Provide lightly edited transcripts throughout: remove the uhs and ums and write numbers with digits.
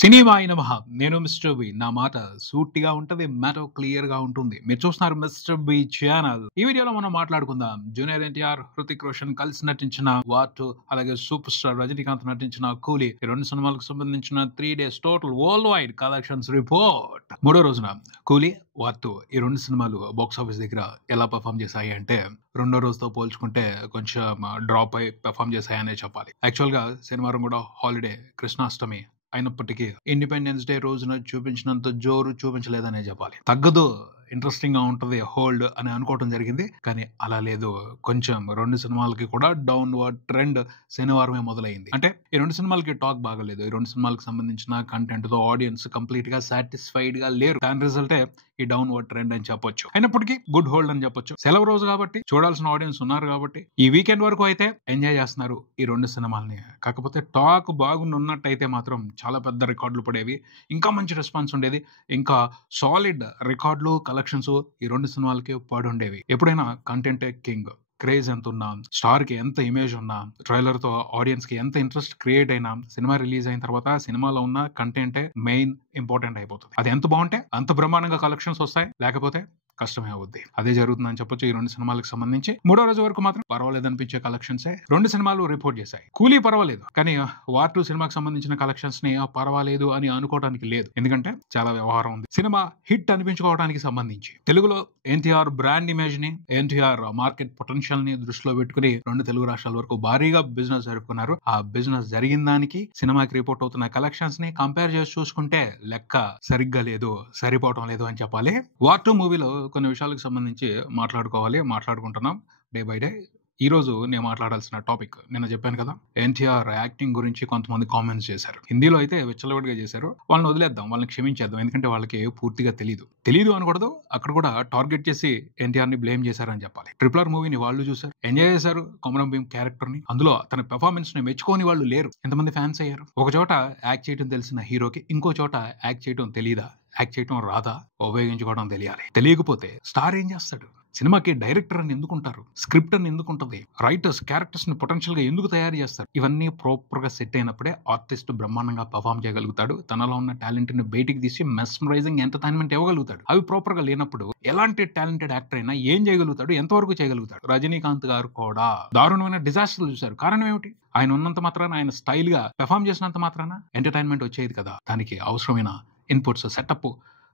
సినిమాయి నమః. నేను mister B. నా మాట సూటిగా ఉంటది, మ్యాటర్ క్లియర్ గా ఉంటుంది. మీరు చూస్తున్నారు మిస్టర్ బి ఛానల్. ఈ వీడియోలో మనం మాట్లాడుకుందాం జూనియర్ ఎన్టీఆర్, హృతిక్ రోషన్ కలిసి నటించిన వార్ 2, అలాగే సూపర్ స్టార్ రజనీకాంత్ నటించిన కూలీ, ఈ రెండు సినిమాలకు సంబంధించిన 3 days total world wide collections report. మూడో రోజున కూలీ, వార్ 2 ఈ రెండు సినిమాలు బాక్స్ ఆఫీస్ దగ్గర ఎలా పర్ఫామ్ చేశాయి అంటే రెండో రోజుతో పోల్చుకుంటే కొంచెం డ్రాప్ అయి పర్ఫామ్ చేశాయనే చెప్పాలి. యాక్చువల్ గా శనివారం కూడా హాలిడే, కృష్ణాష్టమి అయినప్పటికీ ఇండిపెండెన్స్ డే రోజున చూపించినంత జోరు చూపించలేదనే చెప్పాలి. తగ్గదు, ఇంట్రెస్టింగ్ గా ఉంటది, హోల్డ్ అని అనుకోవడం జరిగింది. కానీ అలా లేదు. కొంచెం రెండు సినిమాలకి కూడా డౌన్వర్డ్ ట్రెండ్ శనివారమే మొదలైంది. అంటే ఈ రెండు సినిమాలకి టాక్ బాగలేదు. ఈ రెండు సినిమాలకు సంబంధించిన కంటెంట్ తో ఆడియన్స్ కంప్లీట్ గా సాటిస్ఫైడ్ గా లేరు. దాని రిజల్టే ఈ డౌన్వర్డ్ ట్రెండ్ అని చెప్పొచ్చు. అయినప్పటికీ గుడ్ హోల్డ్ అని చెప్పొచ్చు. సెలవు రోజు కాబట్టి చూడాల్సిన ఆడియన్స్ ఉన్నారు కాబట్టి ఈ వీకెండ్ వరకు అయితే ఎంజాయ్ చేస్తున్నారు ఈ రెండు సినిమాల్ని. కాకపోతే టాక్ బాగున్నట్టయితే మాత్రం చాలా పెద్ద రికార్డులు పడేవి, ఇంకా మంచి రెస్పాన్స్ ఉండేది, ఇంకా సాలిడ్ రికార్డులు కలెక్షన్స్ ఈ రెండు సినిమాలకి పడుండేవి. ఎప్పుడైనా కంటెంటే కింగ్. క్రేజ్ ఎంత ఉన్నా, స్టార్ కి ఎంత ఇమేజ్ ఉన్నా, ట్రైలర్ తో ఆడియన్స్ కి ఎంత ఇంట్రెస్ట్ క్రియేట్ అయినా, సినిమా రిలీజ్ అయిన తర్వాత సినిమాలో ఉన్న కంటెంటే మెయిన్ ఇంపార్టెంట్ అయిపోతుంది. అది ఎంత బాగుంటే అంత బ్రహ్మాండంగా కలెక్షన్స్ వస్తాయి, లేకపోతే కష్టమే అవుద్ది. అదే జరుగుతుందని చెప్పొచ్చు. ఈ రెండు సినిమాలకు సంబంధించి మూడో రోజు వరకు మాత్రం పర్వాలేదు అనిపించే కలెక్షన్స్ రెండు సినిమాలు రిపోర్ట్ చేశాయి. కూలీ పర్వాలేదు, కానీ వార్ 2 సినిమాకి సంబంధించిన కలెక్షన్స్ ని పర్వాలేదు అని అనుకోవడానికి లేదు. ఎందుకంటే చాలా వ్యవహారం ఉంది. సినిమా హిట్ అనిపించుకోవడానికి సంబంధించి తెలుగులో ఎన్టీఆర్ బ్రాండ్ ఇమేజ్ ని, ఎన్టీఆర్ మార్కెట్ పొటెన్షియల్ ని దృష్టిలో పెట్టుకుని రెండు తెలుగు రాష్ట్రాల వరకు భారీగా బిజినెస్ జరుపుకున్నారు. ఆ బిజినెస్ జరిగిన దానికి సినిమాకి రిపోర్ట్ అవుతున్న కలెక్షన్స్ ని కంపేర్ చేసి చూసుకుంటే లెక్క సరిగ్గా లేదు, సరిపోవటం లేదు అని చెప్పాలి. వార్ 2 మూవీలో కొన్ని విషయాలకు సంబంధించి మాట్లాడుకుంటున్నాం డే బై డే. ఈ రోజు నేను మాట్లాడాల్సిన టాపిక్, నిన్న చెప్పాను కదా, ఎన్టీఆర్ యాక్టింగ్ గురించి కొంతమంది కామెంట్స్ చేశారు. హిందీలో అయితే విచ్చలవిడిగా చేశారు. వాళ్ళని వదిలేద్దాం, వాళ్ళని క్షమించేద్దాం. ఎందుకంటే వాళ్ళకి పూర్తిగా తెలియదు అనకూడదు. అక్కడ కూడా టార్గెట్ చేసి ఎన్టీఆర్ ని బ్లేమ్ చేశారని చెప్పాలి. RRR మూవీని వాళ్ళు చూశారు, ఎంజాయ్ చేశారు. కొమరం భీమ్ క్యారెక్టర్ ని, అందులో తన పెర్ఫార్మెన్స్ ని మెచ్చుకోని వాళ్ళు లేరు. ఎంతమంది ఫ్యాన్స్ అయ్యారు. ఒక చోట యాక్ట్ చేయడం తెలిసిన హీరోకి ఇంకో చోట యాక్ట్ చేయడం తెలియదా, యాక్ట్ చేయడం రాదా, ఉపయోగించుకోవడం తెలియాలి. తెలియకపోతే స్టార్ ఏం చేస్తాడు? సినిమాకి డైరెక్టర్ అని ఎందుకుంటారు, స్క్రిప్ట్ అని ఎందుకుంటది, రైటర్స్ క్యారెక్టర్స్ ని పొటెన్షియల్ గా ఎందుకు తయారు చేస్తారు? ఇవన్నీ ప్రాపర్ గా సెట్ అయినప్పుడే ఆర్టిస్ట్ బ్రహ్మాండంగా పర్ఫామ్ చేయగలుగుతాడు. తనలో ఉన్న టాలెంట్ ని బయటికి తీసి మెస్మరైజింగ్ ఎంటర్టైన్మెంట్ ఇవ్వగలుగుతాడు. అవి ప్రాపర్ గా లేనప్పుడు ఎలాంటి టాలెంటెడ్ యాక్టర్ అయినా ఏం చేయగలుగుతాడు, ఎంతవరకు చేయగలుగుతాడు? రజనీకాంత్ గారు కూడా దారుణమైన డిజాస్టర్లు చూశారు. కారణం ఏమిటి? ఆయన ఉన్నంత మాత్రాన, ఆయన స్టైల్ గా పెర్ఫామ్ చేసినంత మాత్రాన ఎంటర్టైన్మెంట్ వచ్చేది కదా. దానికి అవసరమైన ఇన్పుట్స్, సెటప్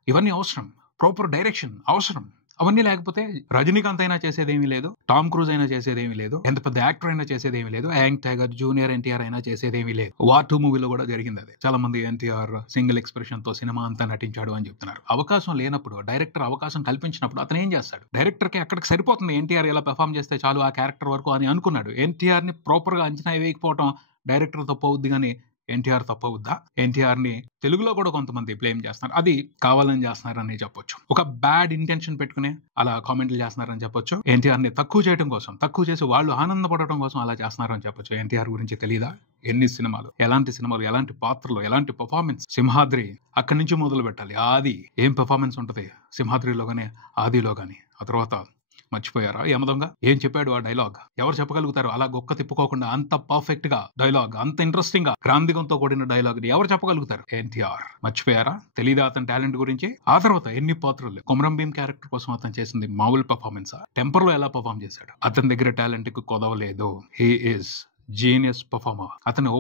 ఇవన్నీ అవసరం. ప్రాపర్ డైరెక్షన్ అవసరం. అవన్నీ లేకపోతే రజనీకాంత్ అయినా చేసేదేమీ లేదు, టామ్ క్రూజ్ అయినా చేసేదేమీ లేదు, ఎంత పెద్ద యాక్టర్ అయినా చేసేదేమీ లేదు, యాంగ్ టైగర్, జూనియర్ ఎన్టీఆర్ అయినా చేసేదేమీ లేదు. వార్ 2 మూవీలో కూడా జరిగింది అదే. చాలా మంది ఎన్టీఆర్ సింగిల్ ఎక్స్ప్రెషన్ తో సినిమా అంతా నటించాడు అని చెప్తున్నారు. అవకాశం లేనప్పుడు, డైరెక్టర్ అవకాశం కల్పించినప్పుడు అతను ఏం చేస్తాడు? డైరెక్టర్ కి అక్కడికి సరిపోతుంది, ఎన్టీఆర్ ఎలా పెర్ఫామ్ చేస్తే చాలు ఆ క్యారెక్టర్ వరకు అని అనుకున్నాడు. ఎన్టీఆర్ ని ప్రాపర్ గా అంచనా వేయకపోవడం డైరెక్టర్ తప్పవుద్ది, కానీ ఎన్టీఆర్ తప్పవుద్దా? ఎన్టీఆర్ ని తెలుగులో కూడా కొంతమంది బ్లేమ్ చేస్తున్నారు. అది కావాలని చేస్తున్నారని చెప్పొచ్చు. ఒక బ్యాడ్ ఇంటెన్షన్ పెట్టుకుని అలా కామెంట్లు చేస్తున్నారని చెప్పొచ్చు. ఎన్టీఆర్ ని తక్కువ చేయడం కోసం, తక్కువ చేసి వాళ్ళు ఆనందపడటం కోసం అలా చేస్తున్నారని చెప్పొచ్చు. ఎన్టీఆర్ గురించి తెలీదా? ఎన్ని సినిమాలు, ఎలాంటి సినిమాలు, ఎలాంటి పాత్రలు, ఎలాంటి పర్ఫార్మెన్స్. సింహాద్రి అక్కడి నుంచి మొదలు పెట్టాలి. ఆది ఏం పర్ఫార్మెన్స్ ఉంటది సింహాద్రిలో గానీ ఆదిలో గానీ. ఆ తర్వాత మర్చిపోయారా యమదొంగ ఏం చెప్పాడు? ఆ డైలాగ్ ఎవరు చెప్పగలుగుతారు? అలా గొక్క తిప్పుకోకుండా అంత పర్ఫెక్ట్ గా డైలాగ్, అంత ఇంట్రెస్టింగ్ గా గ్రాంధికంతో కూడిన డైలాగ్ ఎవరు చెప్పగలుగుతారు? ఎన్టీఆర్. మర్చిపోయారా? తెలీదా అతని టాలెంట్ గురించి? ఆ తర్వాత ఎన్ని పాత్రలు. కొమరం భీమ్ క్యారెక్టర్ కోసం అతను చేసింది మామూలు పర్ఫార్మెన్స్? టెంపర్ లో ఎలా పర్ఫార్మ్ చేశాడు? అతని దగ్గర టాలెంట్ కు కొదవలేదు. He is genius performer. అతన్ని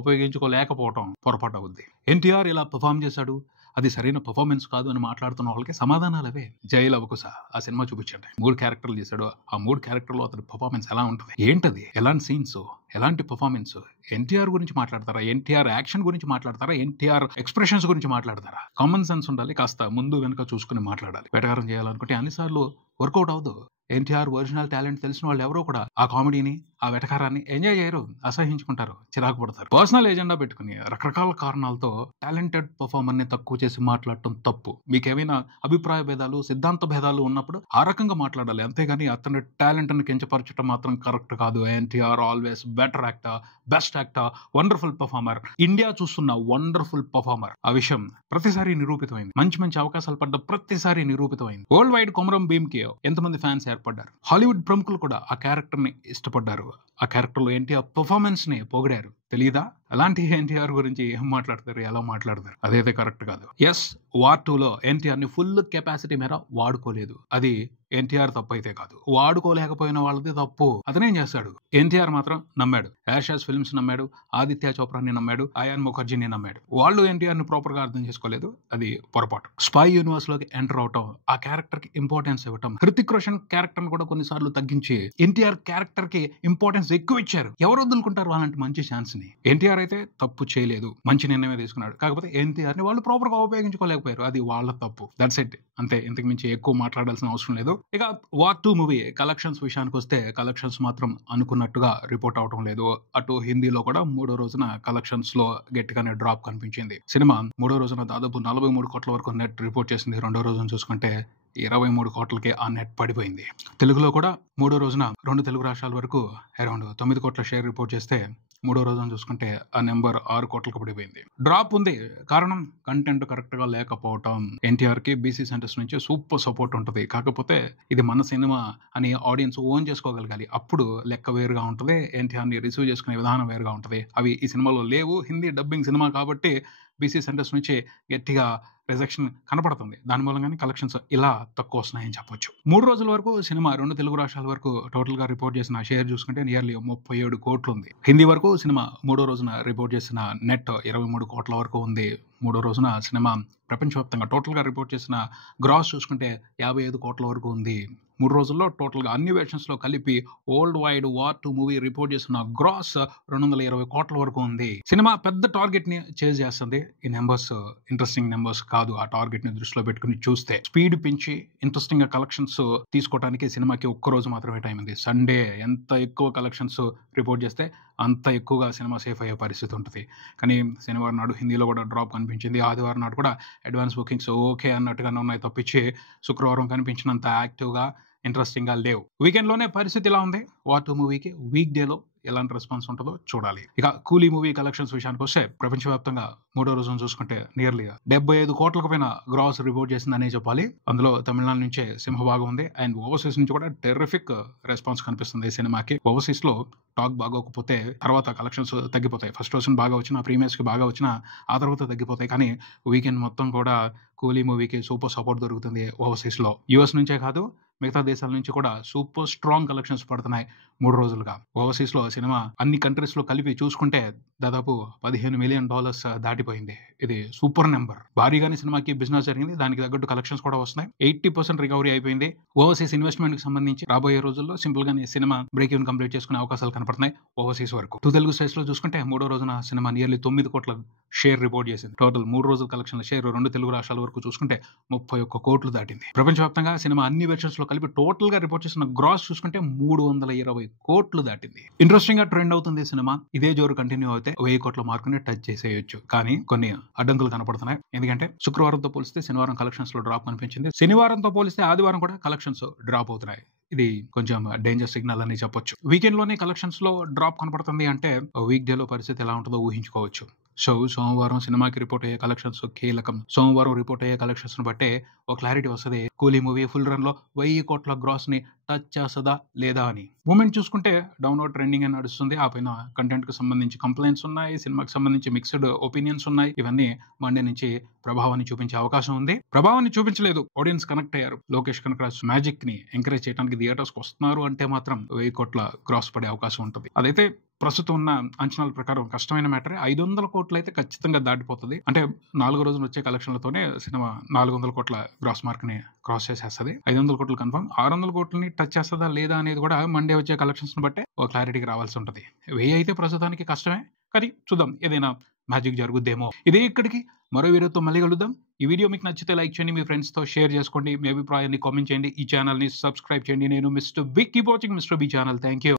ఉపయోగించుకోలేకపోవటం పొరపాటు అవుద్ది. ఎన్టీఆర్ ఇలా పర్ఫార్మ్ చేశాడు, అది సరైన పర్ఫార్మెన్స్ కాదు అని మాట్లాడుతున్న వాళ్ళకి సమాధానాలు అవే. జైలు అవకుశ ఆ సినిమా చూపించండి. 3 క్యారెక్టర్లు చేశాడు. ఆ 3 క్యారెక్టర్లో అతని పర్ఫార్మెన్స్ ఎలా ఉంటుంది, ఏంటది, ఎలాంటి సీన్స్, ఎలాంటి పర్ఫార్మెన్స్? ఎన్టీఆర్ గురించి మాట్లాడతారా? ఎన్టీఆర్ యాక్షన్ గురించి మాట్లాడతారా? ఎన్టీఆర్ ఎక్స్ప్రెషన్స్ గురించి మాట్లాడతారా? కామన్ సెన్స్ ఉండాలి. కాస్త ముందు వెనుక చూసుకుని మాట్లాడాలి. వెటకారం చేయాలనుకుంటే అన్నిసార్లు వర్కౌట్ అవ్వదు. ఎన్టీఆర్ ఒరిజినల్ టాలెంట్ తెలిసిన వాళ్ళు ఎవరో కూడా ఆ కామెడీని, ఆ వెటకారాన్ని ఎంజాయ్ చేయరు, అసహించుకుంటారు, చిరాకు పడతారు. పర్సనల్ ఎజెండా పెట్టుకుని రకరకాల కారణాలతో టాలెంటెడ్ పర్ఫార్మర్ ని తక్కువ చేసి మాట్లాడటం తప్పు. మీకేమైనా అభిప్రాయ భేదాలు, సిద్ధాంత భేదాలు ఉన్నప్పుడు ఆ రకంగా మాట్లాడాలి, అంతేగాని అతని టాలెంట్ ని కించపరచడం మాత్రం కరెక్ట్ కాదు. NTR always better actor, best actor, wonderful performer, India చూస్తున్న వండర్ఫుల్ పర్ఫార్మర్. ఆ విషయం ప్రతిసారి నిరూపితమైంది. మంచి మంచి అవకాశాలు పడ్డ ప్రతిసారి నిరూపితమైంది. వరల్డ్ వైడ్ కొమరం భీమ్ కి ఎంతమంది ఫ్యాన్స్ ఏర్పడ్డారు. హాలీవుడ్ ప్రముఖులు కూడా ఆ క్యారెక్టర్ ని ఇష్టపడ్డారు. ఆ క్యారెక్టర్లో ఎన్టీఆర్ పర్ఫార్మెన్స్ ని పొగిడారు. తెలీదా? అలాంటి ఎన్టీఆర్ గురించి ఏం మాట్లాడతారు, ఎలా మాట్లాడతారు? అదైతే కరెక్ట్ కాదు. ఎస్, వార్ 2లో ఎన్టీఆర్ ని ఫుల్ కెపాసిటీ మేర వాడుకోలేదు. అది ఎన్టీఆర్ తప్పు అయితే కాదు, వాడుకోలేకపోయిన వాళ్ళది తప్పు. అతనేం చేస్తాడు? ఎన్టీఆర్ మాత్రం నమ్మాడు, యాషాస్ ఫిల్మ్స్ నమ్మాడు, ఆదిత్య చోప్రాని నమ్మాడు, అయాన్ ముఖర్జీని నమ్మాడు. వాళ్ళు ఎన్టీఆర్ ని ప్రాపర్ గా అర్థం చేసుకోలేదు. అది పొరపాటు. స్పై యూనివర్స్ లోకి ఎంటర్ అవటం, ఆ క్యారెక్టర్ కి ఇంపార్టెన్స్ ఇవ్వటం, హృతిక్ రోషన్ క్యారెక్టర్ ని కూడా కొన్నిసార్లు తగ్గించి ఎన్టీఆర్ క్యారెక్టర్ కి ఇంపార్టెన్స్ ఎక్కువ ఇచ్చారు. ఎవరు వదులుకుంటారు అలాంటి మంచి ఛాన్స్ ని? ఎన్టీఆర్ అయితే తప్పు చేయలేదు, మంచి నిర్ణయమే తీసుకున్నాడు. కాకపోతే ఎన్టీఆర్ ని వాళ్ళు ప్రాపర్ గా ఉపయోగించుకోలేకపోయారు. అది వాళ్ళ తప్పు. That's it. అంతే, ఇంతకు మించి ఎక్కువ మాట్లాడాల్సిన అవసరం లేదు. ఇక వార్ 2 మూవీ కలెక్షన్స్ విషయానికి వస్తే కలెక్షన్స్ మాత్రం అనుకున్నట్టుగా రిపోర్ట్ అవటం లేదు. అటు హిందీలో కూడా మూడో రోజున కలెక్షన్స్ లో గట్టిగానే డ్రాప్ కనిపించింది. సినిమా మూడో రోజున దాదాపు 43 కోట్ల వరకు నెట్ రిపోర్ట్ చేసింది. రెండో రోజున చూసుకుంటే 23 కోట్లకి ఆ నెట్ పడిపోయింది. తెలుగులో కూడా మూడో రోజున 2 తెలుగు రాష్ట్రాల వరకు అరౌండ్ 9 కోట్ల షేర్ రిపోర్ట్ చేస్తే మూడో రోజున చూసుకుంటే ఆ నెంబర్ 6 కోట్లకు పడిపోయింది. డ్రాప్ ఉంది. కారణం కంటెంట్ కరెక్ట్ గా లేకపోవటం. ఎన్టీఆర్ కి బీసీ సెంటర్స్ నుంచి సూపర్ సపోర్ట్ ఉంటుంది. కాకపోతే ఇది మన సినిమా అని ఆడియన్స్ ఓన్ చేసుకోగలగాలి. అప్పుడు లెక్క వేరుగా ఉంటుంది, ఎన్టీఆర్ ని రిసీవ్ చేసుకునే విధానం వేరుగా ఉంటుంది. అవి ఈ సినిమాలో లేవు. హిందీ డబ్బింగ్ సినిమా కాబట్టి బీసీ సెంటర్స్ నుంచి గట్టిగా రిజెక్షన్ కనపడుతుంది. దాని మూలంగానే కలెక్షన్స్ ఇలా తక్కువ వస్తున్నాయని చెప్పొచ్చు. 3 రోజుల వరకు సినిమా 2 తెలుగు రాష్ట్రాల వరకు టోటల్ గా రిపోర్ట్ చేసిన షేర్ చూసుకుంటే నియర్లీ 37 కోట్లు ఉంది. హిందీ వరకు సినిమా మూడో రోజున రిపోర్ట్ చేసిన నెట్ 23 కోట్ల వరకు ఉంది. మూడో రోజున సినిమా ప్రపంచవ్యాప్తంగా టోటల్ గా రిపోర్ట్ చేసిన గ్రాస్ చూసుకుంటే 55 కోట్ల వరకు ఉంది. 3 రోజుల్లో టోటల్ గా అన్ని వెర్షన్స్ లో కలిపి world wide war 2 movie report చేసిన గ్రాస్ 220 కోట్ల వరకు ఉంది. సినిమా పెద్ద టార్గెట్ ని చేజ్ చేస్తుంది. ఈ నెంబర్స్ ఇంట్రెస్టింగ్ నెంబర్స్ కాదు. ఆ టార్గెట్ ని దృష్టిలో పెట్టుకుని చూస్తే స్పీడ్ పెంచి ఇంట్రెస్టింగ్ గా కలెక్షన్స్ తీసుకోవడానికి సినిమాకి ఒక్క రోజు మాత్రమే టైం ఉంది. సండే ఎంత ఎక్కువ కలెక్షన్స్ రిపోర్ట్ చేస్తే అంత ఎక్కువగా సినిమా సేఫ్ అయ్యే పరిస్థితి ఉంటుంది. కానీ శనివారం నాడు హిందీలో కూడా డ్రాప్ కనిపించింది. ఆదివారం నాడు కూడా అడ్వాన్స్ బుకింగ్స్ ఓకే అన్నట్టుగానే ఉన్నాయి తప్పించి శుక్రవారం కనిపించినంత యాక్టివ్గా ఇంట్రెస్టింగ్ గా లేవు. వీకెండ్ లోనే పరిస్థితి ఇలా ఉంది. వార్ 2 మూవీకి వీక్ డేలో ఎలాంటి రెస్పాన్స్ ఉంటుందో చూడాలి. ఇక కూలీ మూవీ కలెక్షన్స్ విషయానికి వస్తే ప్రపంచవ్యాప్తంగా మూడో రోజున చూసుకుంటే నియర్లీ 75 కోట్లకు పైన గ్రాస్ రిపోర్ట్ చేసిందనే చెప్పాలి. అందులో తమిళనాడు నుంచే సింహభాగం ఉంది. అండ్ ఓవర్సీస్ నుంచి కూడా టెర్రిఫిక్ రెస్పాన్స్ కనిపిస్తుంది ఈ సినిమాకి. ఓవర్సీస్ లో టాక్ బాగోకపోతే తర్వాత కలెక్షన్స్ తగ్గిపోతాయి. ఫస్ట్ రోజున బాగా వచ్చినా, ప్రీమియర్స్ కి బాగా వచ్చినా ఆ తర్వాత తగ్గిపోతాయి. కానీ వీకెండ్ మొత్తం కూడా కూలీ మూవీకి సూపర్ సపోర్ట్ దొరుకుతుంది ఓవర్సీస్ లో. యుఎస్ నుంచే కాదు, మిగతా దేశాల నుంచి కూడా సూపర్ స్ట్రాంగ్ కలెక్షన్స్ పడుతున్నాయి 3 రోజులుగా. ఓవర్సీస్ లో సినిమా అన్ని కంట్రీస్ లో కలిపి చూసుకుంటే దాదాపు $15 మిలియన్ దాటిపోయింది. ఇది సూపర్ నెంబర్. భారీగానే సినిమాకి బిజినెస్ జరిగింది. దానికి తగ్గట్టు కలెక్షన్స్ కూడా వస్తున్నాయి. 80% రికవరీ అయిపోయింది. ఓవర్సీస్ ఇన్వెస్ట్మెంట్ కి సంబంధించి రాబోయే రోజుల్లో సింపుల్ గానే సినిమా బ్రేక్ ఈవెన్ కంప్లీట్ చేసుకునే అవకాశాలు కనపడుతున్నాయి ఓవర్సీస్ వరకు. 2 తెలుగు స్టేట్స్ లో చూసుకుంటే మూడో రోజున సినిమా నియర్లీ 9 కోట్ల షేర్ రిపోర్ట్ చేసింది. టోటల్ 3 రోజుల కలెక్షన్ల షేర్ 2 తెలుగు రాష్ట్రాల వరకు చూసుకుంటే 31 కోట్లు దాటింది. ప్రపంచవ్యాప్తంగా సినిమా అన్ని వెర్షన్స్ లో కలిపి టోటల్ గా రిపోర్ట్ చేసిన గ్రాస్ చూసుకుంటే 320 కోట్లు దాటింది. ఇంట్రెస్టింగ్ గా ట్రెండ్ అవుతుంది సినిమా. ఇదే జోరు కంటిన్యూ అయితే 1000 కోట్ల మార్కుని టచ్ చేసేయొచ్చు. కానీ కొన్ని అడ్డంకులు కనపడుతున్నాయి. ఎందుకంటే శుక్రవారంతో పోలిస్తే శనివారం కలెక్షన్స్ లో డ్రాప్ కనిపించింది. శనివారంతో పోలిస్తే ఆదివారం కూడా కలెక్షన్స్ డ్రాప్ అవుతున్నాయి. ఇది కొంచెం డేంజర్ సిగ్నల్ అని చెప్పొచ్చు. వీకెండ్ లోనే కలెక్షన్స్ లో డ్రాప్ కనపడుతుంది అంటే వీక్ డే లో పరిస్థితి ఎలా ఉంటుందో ఊహించుకోవచ్చు. సో సోమవారం సినిమాకి రిపోర్ట్ అయ్యే కలెక్షన్స్ కీలకం. సోమవారం రిపోర్ట్ అయ్యే కలెక్షన్స్ బట్టే ఒక క్లారిటీ వస్తుంది. కూలీ మూవీ ఫుల్ రన్ లో 1000 కోట్ల గ్రాస్ ని టచ్ చేస్తుందా లేదా అని. మూమెంట్ చూసుకుంటే డౌన్లోడ్ ట్రెండింగ్ అని నడుస్తుంది. ఆ పైన కంటెంట్ కు సంబంధించి కంప్లైంట్స్ ఉన్నాయి, సినిమాకి సంబంధించి మిక్స్డ్ ఒపీనియన్స్ ఉన్నాయి. ఇవన్నీ మండే నుంచి ప్రభావాన్ని చూపించే అవకాశం ఉంది. ప్రభావాన్ని చూపించలేదు, ఆడియన్స్ కనెక్ట్ అయ్యారు. లోకేష్ కనకరాజ్ మ్యాజిక్ ని ఎంకరేజ్ చేయడానికి థియేటర్స్ కి వస్తున్నారు అంటే మాత్రం 1000 కోట్ల గ్రాస్ పడే అవకాశం ఉంటుంది. అదైతే ప్రస్తుతం ఉన్న అంచనాల ప్రకారం కష్టమైన మ్యాటరే. 500 కోట్లు అయితే ఖచ్చితంగా దాటిపోతుంది. అంటే 4 రోజులు వచ్చే కలెక్షన్లతోనే సినిమా 400 కోట్ల గ్రాస్ మార్క్ ని క్రాస్ చేసేస్తుంది. 500 కోట్లు కన్ఫర్మ్. 600 కోట్లని టచ్ చేస్తుందా లేదా అనేది కూడా మండే వచ్చే కలెక్షన్స్ బట్టే ఒక క్లారిటీకి రావాల్సి ఉంటుంది. 1000 అయితే ప్రస్తుతానికి కష్టమే, కానీ చూద్దాం ఏదైనా మ్యాజిక్ జరుగుద్దేమో. ఇదే ఇక్కడికి మరో వీడియోతో మళ్ళీ కలుద్దాం. ఈ వీడియో మీకు నచ్చితే లైక్ చేయండి, మీ ఫ్రెండ్స్ తో షేర్ చేసుకోండి, మీ అభిప్రాయాన్ని కామెంట్ చేయండి, ఈ ఛానల్ ని సబ్స్క్రైబ్ చేయండి. నేను mister B. Keep watching mister B channel. Thank you.